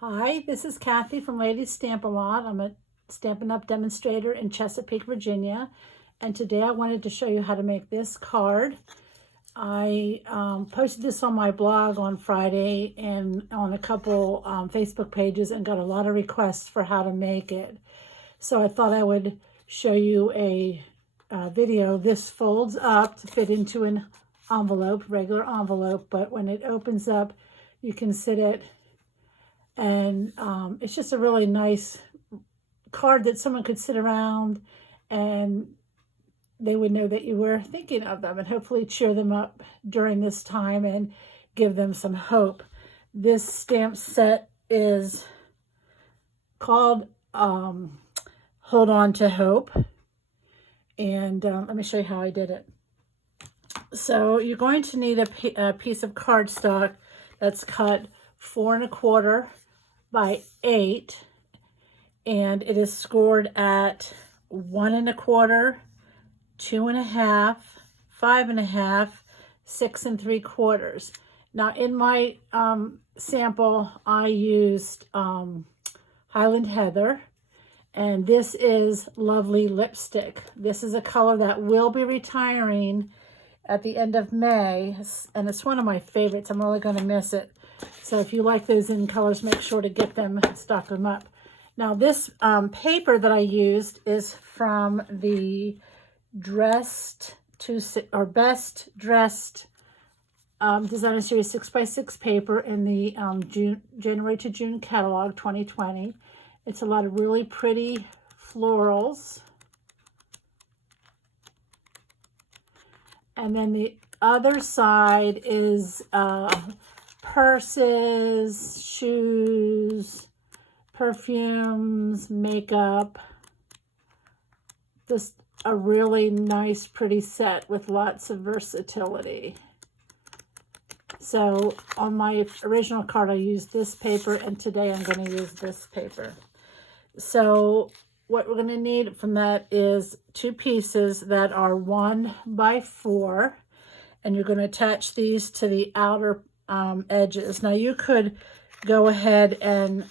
Hi, this is Kathy from Ladies Stamp-A-Lot. I'm a Stampin' Up! Demonstrator in Chesapeake, Virginia. And today I wanted to show you how to make this card. I posted this on my blog on Friday and on a couple Facebook pages and got a lot of requests for how to make it. So I thought I would show you a video. This folds up to fit into an envelope, regular envelope, but when it opens up, you can sit it. And it's just a really nice card that someone could sit around and they would know that you were thinking of them and hopefully cheer them up during this time and give them some hope. This stamp set is called Hold On to Hope. And let me show you how I did it. So you're going to need a piece of cardstock that's cut 4 1/4 by 8, and it is scored at 1 1/4, 2 1/2, 5 1/2, 6 3/4. Now in my sample I used Highland Heather, and this is Lovely Lipstick. This is a color that will be retiring at the end of May, and it's one of my favorites. I'm really going to miss it. So if you like those in colors, make sure to get them, stock them up. Now this paper that I used is from the Best Dressed Designer Series 6x6 paper in the January to June catalog 2020. It's a lot of really pretty florals. And then the other side is purses, shoes, perfumes, makeup. Just a really nice, pretty set with lots of versatility. So on my original card, I used this paper, and today I'm going to use this paper. So what we're going to need from that is 2 pieces that are 1 by 4, and you're going to attach these to the outer edges. Now you could go ahead and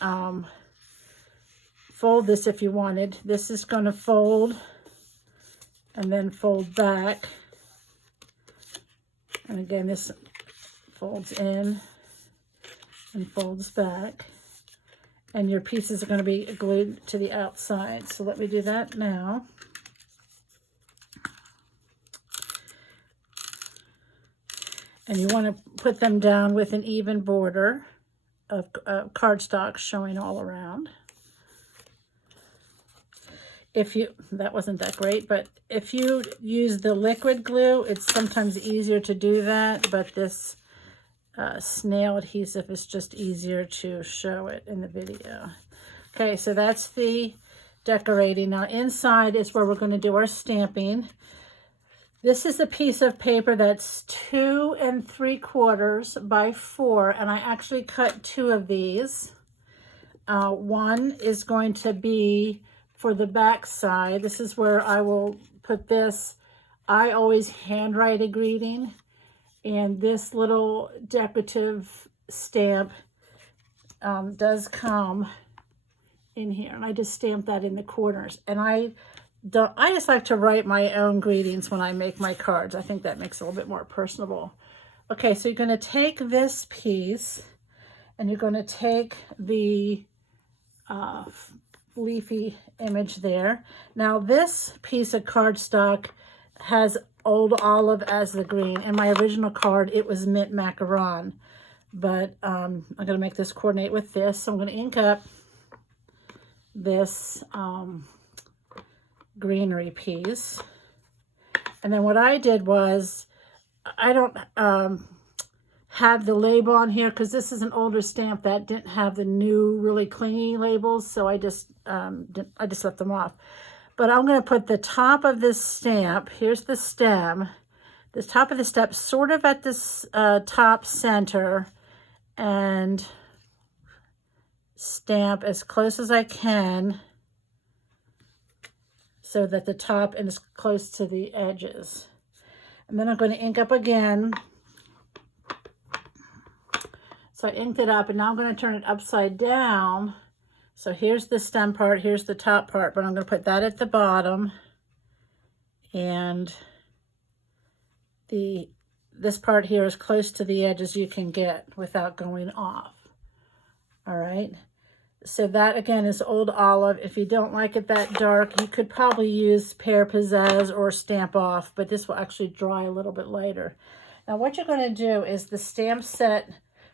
fold this if you wanted. This is going to fold and then fold back, and again this folds in and folds back, and your pieces are going to be glued to the outside. So let me do that now. And you want to put them down with an even border of cardstock showing all around. That wasn't that great, but if you use the liquid glue, it's sometimes easier to do that, but this snail adhesive is just easier to show it in the video. Okay, so that's the decorating. Now inside is where we're going to do our stamping. This is a piece of paper that's 2 3/4 by 4, and I actually cut 2 of these. One is going to be for the back side. This is where I will put this. I always handwrite a greeting, and this little decorative stamp does come in here, and I just stamp that in the corners. And I just like to write my own greetings when I make my cards. I think that makes it a little bit more personable. Okay, so you're going to take this piece and you're going to take the leafy image there. Now this piece of cardstock has Old Olive as the green. In my original card, it was Mint Macaron. But I'm going to make this coordinate with this. So I'm going to ink up this greenery piece, and then what I did was, I don't have the label on here because this is an older stamp that didn't have the new really clingy labels, so I just left them off. But I'm going to put the top of this stamp, here's the stem, the top of the stamp sort of at this top center, and stamp as close as I can so that the top is close to the edges. And then I'm going to ink up again. So I inked it up, and now I'm going to turn it upside down. So here's the stem part, here's the top part, but I'm going to put that at the bottom, and this part here is close to the edge as you can get without going off. All right. So that again is Old Olive. If you don't like it that dark, you could probably use Pear Pizzazz or Stamp Off, but this will actually dry a little bit later. Now what you're going to do is the stamp set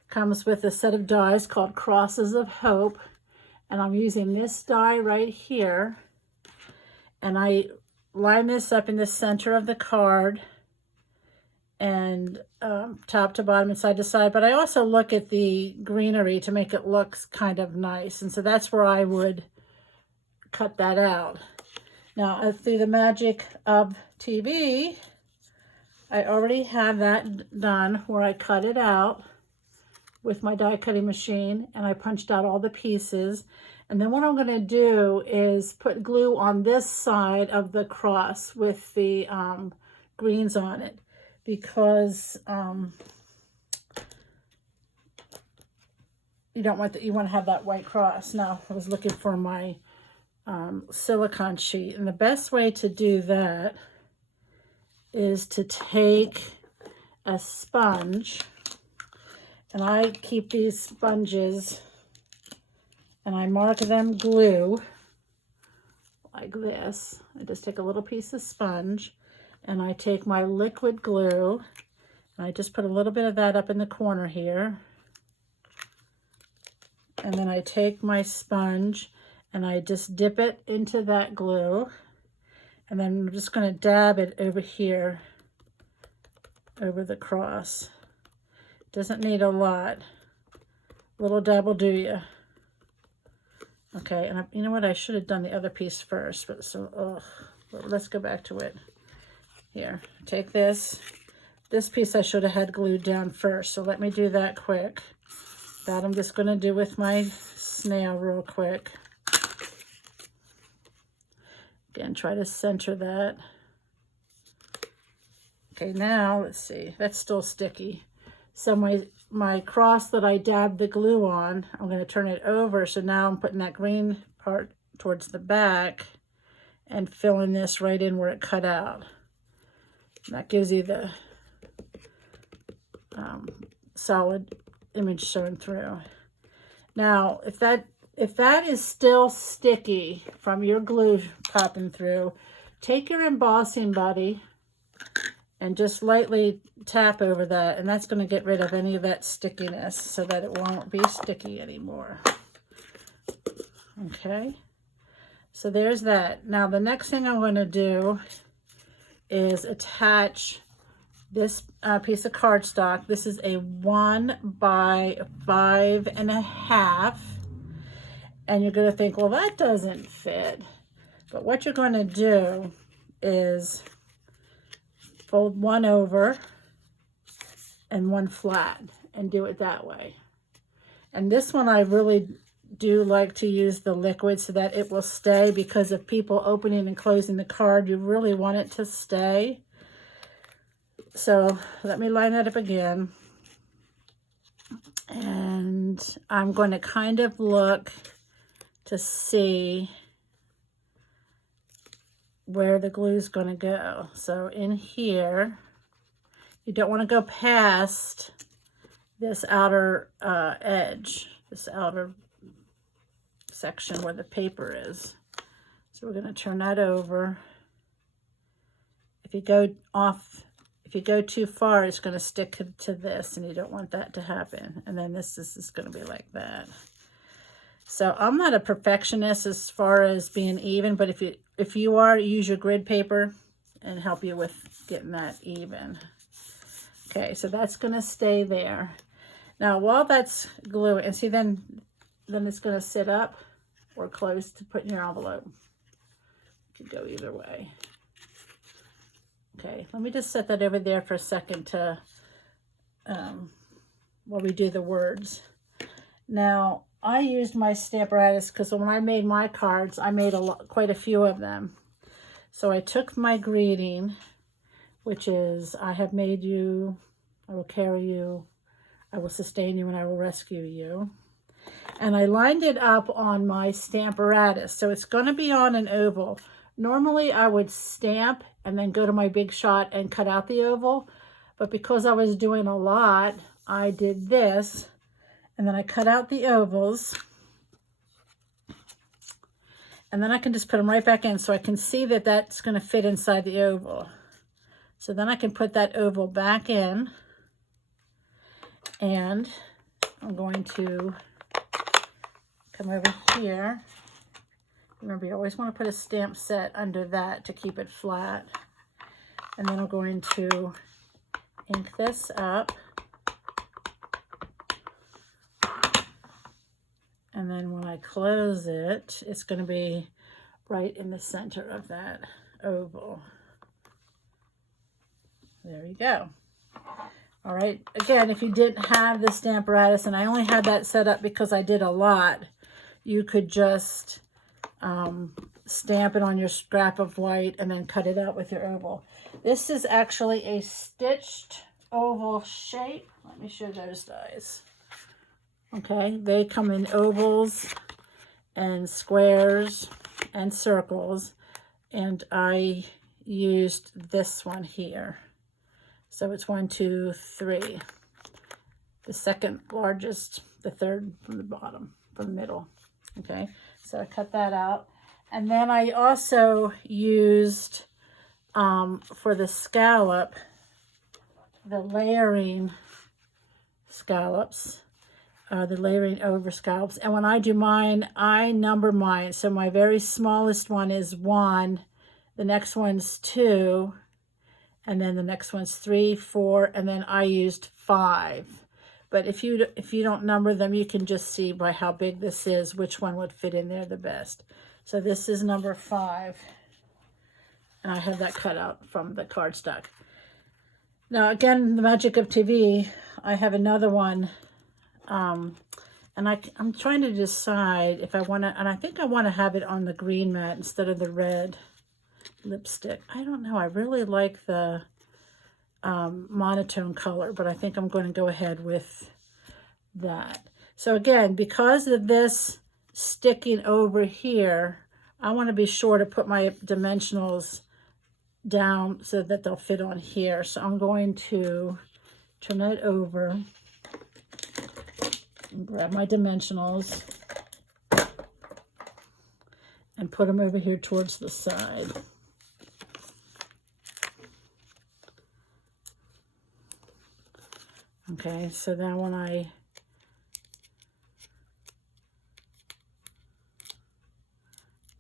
comes with a set of dies called Crosses of Hope, and I'm using this die right here, and I line this up in the center of the card, and top to bottom and side to side, but I also look at the greenery to make it look kind of nice, and so that's where I would cut that out. Now through the magic of TV, I already have that done where I cut it out with my die cutting machine, and I punched out all the pieces. And then what I'm going to do is put glue on this side of the cross with the greens on it, because you don't want that. You want to have that white cross. Now I was looking for my silicone sheet, and the best way to do that is to take a sponge, and I keep these sponges and I mark them glue like this. I just take a little piece of sponge, and I take my liquid glue, and I just put a little bit of that up in the corner here. And then I take my sponge and I just dip it into that glue. And then I'm just going to dab it over here, over the cross. Doesn't need a lot. Little dab will do you. Okay, and you know what? I should have done the other piece first, but let's go back to it. Here, take this. This piece I should have had glued down first, so let me do that quick. That I'm just going to do with my snail real quick. Again, try to center that. Okay, now let's see. That's still sticky. So my cross that I dabbed the glue on, I'm going to turn it over. So now I'm putting that green part towards the back and filling this right in where it cut out. And that gives you the solid image showing through. Now, if that is still sticky from your glue popping through, take your embossing buddy and just lightly tap over that, and that's going to get rid of any of that stickiness so that it won't be sticky anymore. Okay, so there's that. Now the next thing I'm going to do is attach this piece of cardstock. This is a 1 by 5.5, and you're going to think, well, that doesn't fit. But what you're going to do is fold one over and one flat and do it that way. And this one I really do like to use the liquid so that it will stay, because of people opening and closing the card, you really want it to stay. So let me line that up again. And I'm going to kind of look to see where the glue is going to go. So in here, you don't want to go past this outer edge, this outer section where the paper is. So we're going to turn that over. If you go too far, it's going to stick to this, and you don't want that to happen. And then this is going to be like that. So I'm not a perfectionist as far as being even, but if you are, use your grid paper and help you with getting that even. Okay, so that's going to stay there. Now while that's gluing, and see then it's going to sit up or close to put in your envelope. You could go either way. Okay, let me just set that over there for a second to while we do the words. Now I used my Stamparatus because when I made my cards, I made quite a few of them. So I took my greeting, which is, I have made you, I will carry you, I will sustain you and I will rescue you. And I lined it up on my Stamparatus. So it's going to be on an oval. Normally I would stamp and then go to my Big Shot and cut out the oval. But because I was doing a lot, I did this. And then I cut out the ovals. And then I can just put them right back in so I can see that that's going to fit inside the oval. So then I can put that oval back in. And I'm going to come over here. Remember, you always want to put a stamp set under that to keep it flat. And then I'm going to ink this up. And then when I close it, it's going to be right in the center of that oval. There you go. All right, again, if you didn't have the Stamparatus, and I only had that set up because I did a lot, you could just stamp it on your scrap of white and then cut it out with your oval. This is actually a stitched oval shape. Let me show those dies. Okay, they come in ovals and squares and circles, and I used this one here. So it's 1, 2, 3. The second largest, the third from the bottom, from the middle. Okay, so I cut that out. And then I also used, for the scallop, the layering scallops, the layering over scallops. And when I do mine, I number mine. So my very smallest one is 1, the next one's 2, and then the next one's 3, 4, and then I used 5. But if you don't number them, you can just see by how big this is which one would fit in there the best. So this is number 5, and I have that cut out from the cardstock. Now again, the magic of TV, I have another one, and I'm trying to decide if I want to, and I think I want to have it on the green mat instead of the red lipstick. I don't know, I really like the monotone color, but I think I'm going to go ahead with that. So again, because of this sticking over here, I want to be sure to put my dimensionals down so that they'll fit on here. So I'm going to turn it over and grab my dimensionals and put them over here towards the side. Okay, so then when I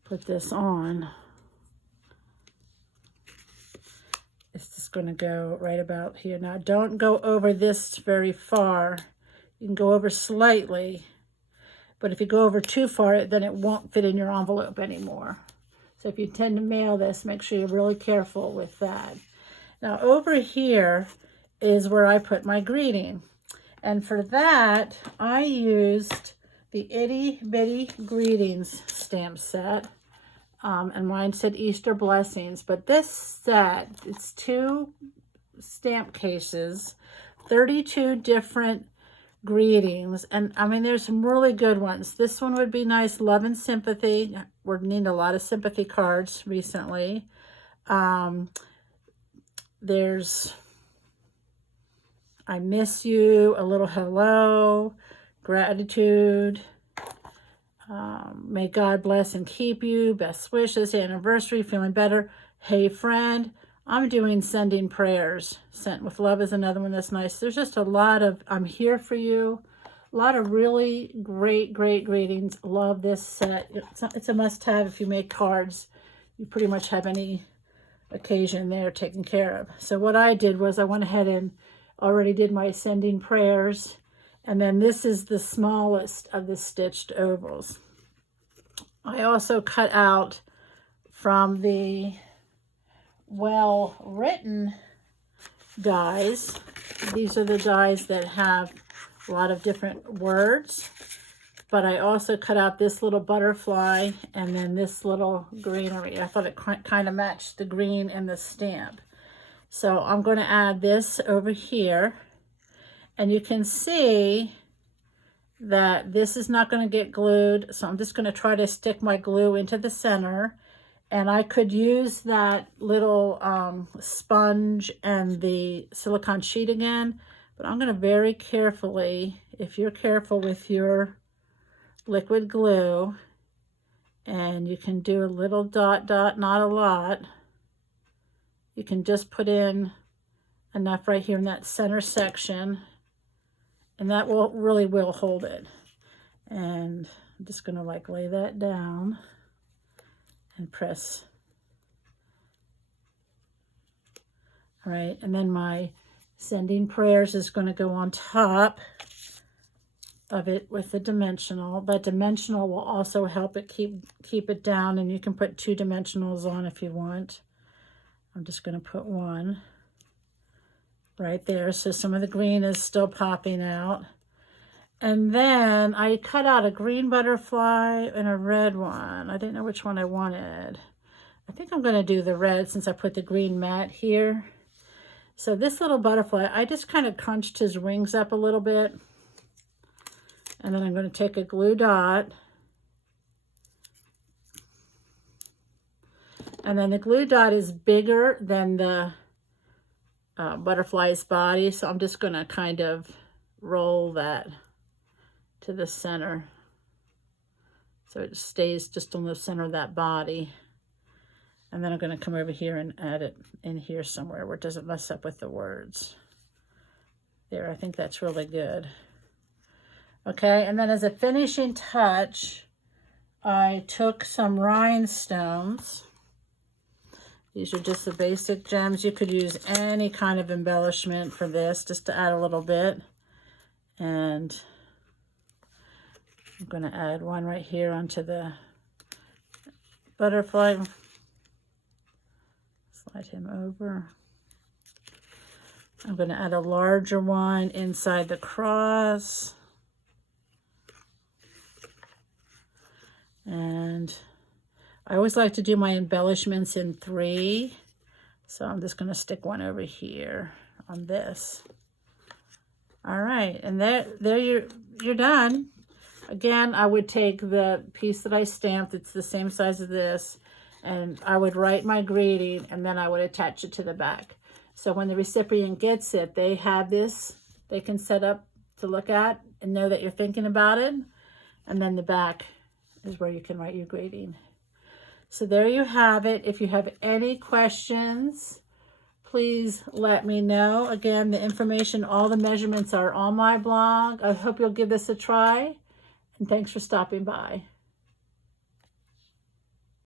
put this on, it's just going to go right about here. Now, don't go over this very far. You can go over slightly, but if you go over too far, then it won't fit in your envelope anymore. So if you intend to mail this, make sure you're really careful with that. Now, over here is where I put my greeting. And for that, I used the Itty Bitty Greetings stamp set. And mine said Easter Blessings. But this set, it's 2 stamp cases, 32 different greetings. And I mean, there's some really good ones. This one would be nice, Love and Sympathy. We're needing a lot of sympathy cards recently. There's I miss you, a little hello, gratitude, may God bless and keep you, best wishes, anniversary, feeling better, hey friend. I'm doing sending prayers. Sent with love is another one that's nice. There's just a lot of I'm here for you. A lot of really great greetings. Love this set. It's a must-have if you make cards. You pretty much have any occasion there taken care of. So what I did was I went ahead and already did my sending prayers, and then this is the smallest of the stitched ovals. I also cut out from the well-written dies. These are the dies that have a lot of different words, but I also cut out this little butterfly and then this little greenery. I thought it kind of matched the green and the stamp. So I'm going to add this over here, And you can see that this is not going to get glued, so I'm just going to try to stick my glue into the center. And I could use that little sponge and the silicone sheet again, but I'm going to very carefully, if you're careful with your liquid glue, and you can do a little dot, not a lot. You can just put in enough right here in that center section, and that really will hold it. And I'm just going to like lay that down and press. All right, and then my sending prayers is going to go on top of it with the dimensional. That dimensional will also help it keep it down, and you can put 2 dimensionals on if you want. I'm just going to put one right there, so some of the green is still popping out. And then I cut out a green butterfly and a red one. I didn't know which one I wanted. I think I'm going to do the red since I put the green mat here. So this little butterfly, I just kind of crunched his wings up a little bit. And then I'm going to take a glue dot. And then the glue dot is bigger than the butterfly's body. So I'm just going to kind of roll that to the center, so it stays just on the center of that body. And then I'm going to come over here and add it in here somewhere where it doesn't mess up with the words. There, I think that's really good. Okay, and then as a finishing touch, I took some rhinestones. These are just the basic gems. You could use any kind of embellishment for this, just to add a little bit. And I'm going to add one right here onto the butterfly. Slide him over. I'm going to add a larger one inside the cross. And I always like to do my embellishments in 3. So I'm just going to stick one over here on this. All right, and there you're done. Again, I would take the piece that I stamped, it's the same size as this, and I would write my greeting, and then I would attach it to the back. So when the recipient gets it, they have this, they can set up to look at and know that you're thinking about it. And then the back is where you can write your greeting. So there you have it. If you have any questions, please let me know. Again, the information, all the measurements are on my blog. I hope you'll give this a try. And thanks for stopping by.